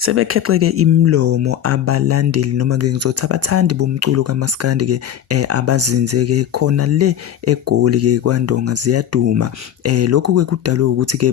Sebekhexeke imilomo abalandeli noma-ke ngizothi abathandi bomculo kaMaskandi-ke abazinze-ke khona le eGoli-ke kwaNdonga ziyaduma. Lokhu-ke kudalwe ukuthi-ke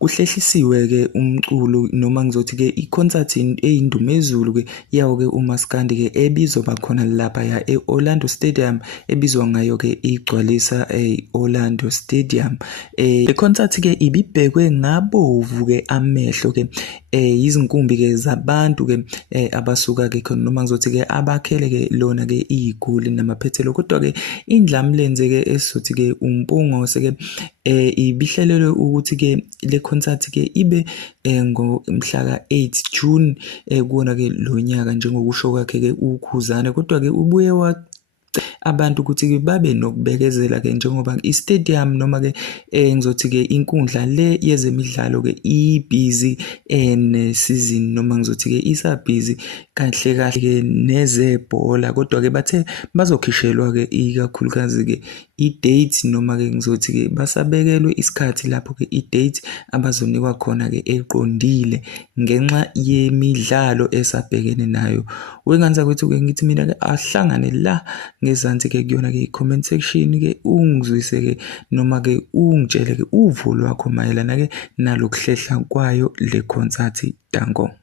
kuhlehlisiwe-ke umculo noma ngizothi-ke i-concert eyindumezulu-ke yawo-ke uMaskandi-ke ebizoba khona laphaya e-Orlando Stadium ebizwa ngayo-ke igcwalisa Orlando Stadium. Le concert-ke ibibhekwe ngabovu-ke amehlo-ke izinkumbi-ke zabantu-ke abasuka-ke khona noma ngizothi-ke abakhele-ke lona-ke iGoli namaphethelo. Kodwa-ke indlamlenze-ke esizothi-ke umpungose-ke ibihlelelwe ukuthi-ke le concert-ke ibe ngomhla ka-8 June kuwona-ke lo nyaka njengokusho kwakhe-ke uKhuzani. Kodwa-ke ubuye abantu ukuthi-ke babe nokubekezela-ke njengoba i-stadium noma-ke ngizothi-ke inkundla le yezemidlalo-ke ibhizi ne-season noma ngizothi-ke isabhizi kahle-ke nezebhola. Kodwa-ke bathe bazokhishelwa-ke ikakhulukazi-ke i-date noma-ke ngizothi-ke basabekelwe isikhathi lapho-ke i-date abazonikwa khona-ke eqondile ngenxa yemidlalo esabhekene nayo. Wenganza kwethu-ke ngithi mina-ke ahlangane la ngezansi-ke kuyona-ke i-comment section-ke ungizwise-ke noma-ke ungitshele-ke uvo lwakho mayelana-ke nalokuhlehla kwayo le concert. Danko.